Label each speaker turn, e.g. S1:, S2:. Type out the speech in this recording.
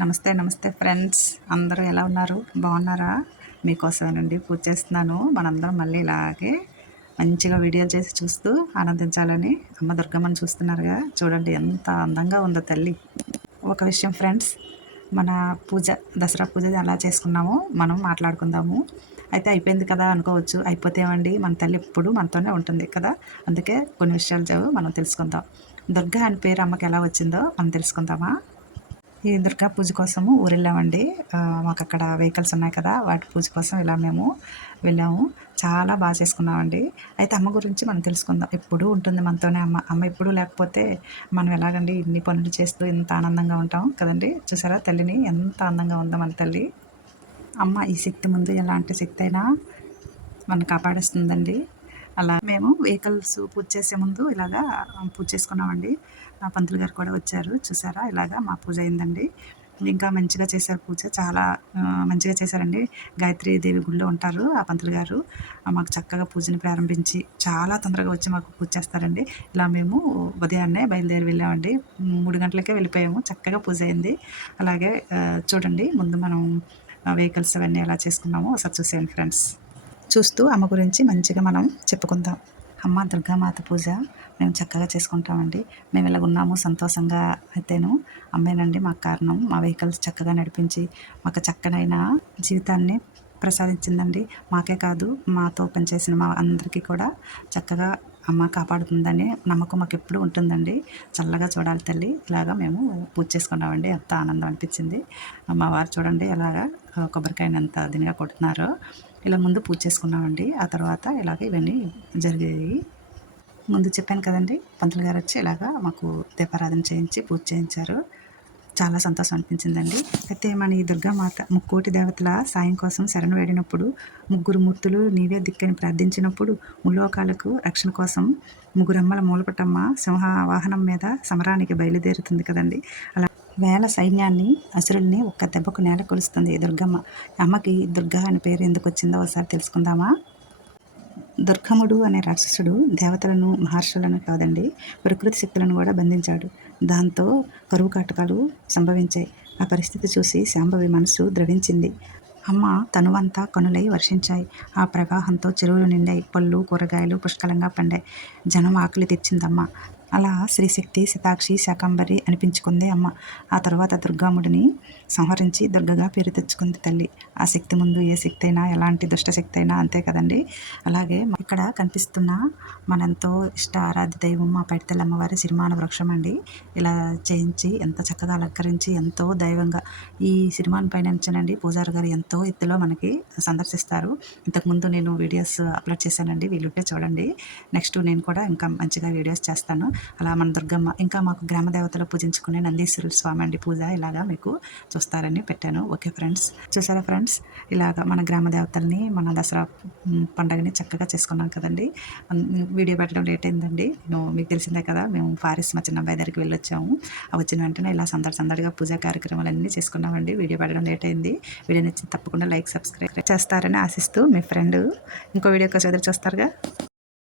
S1: నమస్తే నమస్తే ఫ్రెండ్స్. అందరూ ఎలా ఉన్నారు? బాగున్నారా? మీకోసమేనండి పూజ చేస్తున్నాను. మనందరం మళ్ళీ ఇలాగే మంచిగా వీడియో చేసి చూస్తూ ఆనందించాలని అమ్మ దుర్గమ్మని చూస్తున్నారుగా. చూడండి ఎంత అందంగా ఉందో తల్లి. ఒక విషయం ఫ్రెండ్స్ మన పూజ దసరా పూజ ఎలా చేసుకున్నామో మనం మాట్లాడుకుందాము. అయితే అయిపోయింది కదా అనుకోవచ్చు. అయిపోతే ఏమండి మన తల్లి ఎప్పుడు మనతోనే ఉంటుంది కదా. అందుకే కొన్ని విషయాలు మనం తెలుసుకుందాం. దుర్గా అని పేరు అమ్మకి ఎలా వచ్చిందో మనం తెలుసుకుందామా? ఈ దుర్గా పూజ కోసము ఊరు వెళ్ళామండి మాకు అక్కడ వెహికల్స్ ఉన్నాయి కదా వాటి పూజ కోసం ఇలా మేము వెళ్ళాము. చాలా బాగా చేసుకున్నామండి అయితే అమ్మ గురించి మనం తెలుసుకుందాం. ఎప్పుడూ ఉంటుంది మనతోనే అమ్మ. అమ్మ ఎప్పుడూ లేకపోతే మనం ఎలాగండి ఇన్ని పనులు చేస్తూ ఎంత ఆనందంగా ఉంటాం కదండి? చూసారా తల్లిని? ఎంత అందంగా ఉందో మన తల్లి. అమ్మ ఈ శక్తి ముందు ఎలాంటి శక్తి అయినా మనం కాపాడేస్తుందండి. అలా మేము వెహికల్స్ పూజ చేసే ముందు ఇలాగా పూజ చేసుకున్నామండి. పంతులు గారు కూడా వచ్చారు. చూసారా? ఇలాగా మా పూజ అయిందండి. ఇంకా మంచిగా చేశారు పూజ. చాలా మంచిగా చేశారండి. గాయత్రి దేవి గుడిలో ఉంటారు ఆ పంతులు గారు. మాకు చక్కగా పూజని ప్రారంభించి చాలా తొందరగా వచ్చి మాకు పూజ చేస్తారండి. ఇలా మేము ఉదయాన్నే బయలుదేరి వెళ్ళామండి. మూడు గంటలకే వెళ్ళిపోయాము. చక్కగా పూజ అయింది. అలాగే చూడండి ముందు మనం వెహికల్స్ అవన్నీ ఎలా చేసుకున్నామో ఒకసారి చూసేయండి ఫ్రెండ్స్. చూస్తూ అమ్మ గురించి మంచిగా మనం చెప్పుకుందాం. అమ్మ దుర్గామాత పూజ మేము చక్కగా చేసుకుంటామండి. మేము ఇలా ఉన్నాము సంతోషంగా అయితేను. అమ్మేనండి మాకు కారణం. మా వెహికల్స్ చక్కగా నడిపించి మాకు చక్కనైన జీవితాన్ని ప్రసాదించిందండి. మాకే కాదు మాతో పనిచేసిన మా అందరికీ కూడా చక్కగా అమ్మ కాపాడుతుందని నమ్మకం మాకు ఎప్పుడు ఉంటుందండి. చల్లగా చూడాలి తల్లి. ఇలాగా మేము పూజ చేసుకున్నామండి. ఎంత ఆనందం అనిపించింది. మా వారు చూడండి ఎలాగా కొబ్బరికాయని అంత దీనిగా కొడుతున్నారో. ఇలా ముందు పూజ చేసుకున్నామండి. ఆ తర్వాత ఇలాగ ఇవన్నీ జరిగాయి. ముందు చెప్పాను కదండి పంతులు గారు వచ్చి ఇలాగా మాకు దీపారాధన చేయించి పూజ చేయించారు. చాలా సంతోషం అనిపించిందండి అయితే మన ఈ దుర్గామాత ముక్కోటి దేవతల సాయం కోసం శరణ వేడినప్పుడు ముగ్గురు మూర్తులు నీవే దిక్కని ప్రార్థించినప్పుడు ముల్లోకాలకు రక్షణ కోసం ముగ్గురమ్మల మూలపటమ్మ సింహ వాహనం మీద సమరానికి బయలుదేరుతుంది కదండి. అలా వేల సైన్యాన్ని అసురుల్ని ఒక్క దెబ్బకు నేల కొలుస్తుంది దుర్గమ్మ. అమ్మకి దుర్గా అని పేరు ఎందుకు వచ్చిందో ఒకసారి తెలుసుకుందామా? దుర్గముడు అనే రాక్షసుడు దేవతలను మహర్షులను కాదండి ప్రకృతి శక్తులను కూడా బంధించాడు. దాంతో కరువు కాటకాలు సంభవించాయి. ఆ పరిస్థితి చూసి శాంభవి మనసు ద్రవించింది. అమ్మ తనువంతా కనులై వర్షించాయి. ఆ ప్రవాహంతో చెరువులు నిండాయి. పళ్ళు కూరగాయలు పుష్కలంగా పండాయి. జనం ఆకలి తెచ్చిందమ్మ అలా శ్రీశక్తి శతాక్షి శాకంబరి అనిపించుకుంది అమ్మ. ఆ తర్వాత దుర్గాముడిని సంహరించి దుర్గగా పేరు తెచ్చుకుంది తల్లి. ఆ శక్తి ముందు ఏ శక్తి అయినా ఎలాంటి దుష్ట శక్తి అయినా అంతే కదండి. అలాగే ఇక్కడ కనిపిస్తున్న మనంతో ఇష్ట ఆరాధ్య దైవం మా పైడితల్లి అమ్మవారి సిరిమాన వృక్షం అండి. ఇలా చేయించి ఎంత చక్కగా అలంకరించి ఎంతో దైవంగా ఈ సిరిమాన్ పైన నుంచేనండి. పూజారి గారు ఎంతో ఎత్తులో మనకి సందర్శిస్తారు. ఇంతకుముందు నేను వీడియోస్ అప్లోడ్ చేశానండి. వీళ్ళుంటే చూడండి. నెక్స్ట్ నేను కూడా ఇంకా మంచిగా వీడియోస్ చేస్తాను. అలా మన దుర్గమ్మ ఇంకా మాకు గ్రామ దేవతలు పూజించుకునే నందీశ్వరుల స్వామి అండి పూజ. ఇలాగా మీకు చూస్తారని పెట్టాను. Okay friends. చూసారా ఫ్రెండ్స్? ఇలాగా మన గ్రామ దేవతల్ని మన దసరా పండగని చక్కగా చేసుకున్నాం కదండి. వీడియో పెట్టడం లేట్ అయిందండి. నేను మీకు తెలిసిందే కదా మేము ఫారెస్ట్ మా చిన్న అబ్బాయి దగ్గరికి వెళ్ళొచ్చాము. వచ్చిన వెంటనే ఇలా సందడి సందడిగా పూజా కార్యక్రమాలన్నీ చేసుకున్నామండి. వీడియో పెట్టడం లేట్ అయింది. వీడియో నచ్చి తప్పకుండా లైక్ సబ్స్క్రైబ్ చేస్తారని ఆశిస్తూ మీ ఫ్రెండ్. ఇంకో వీడియో కోసం ఎదురు చూస్తారుగా?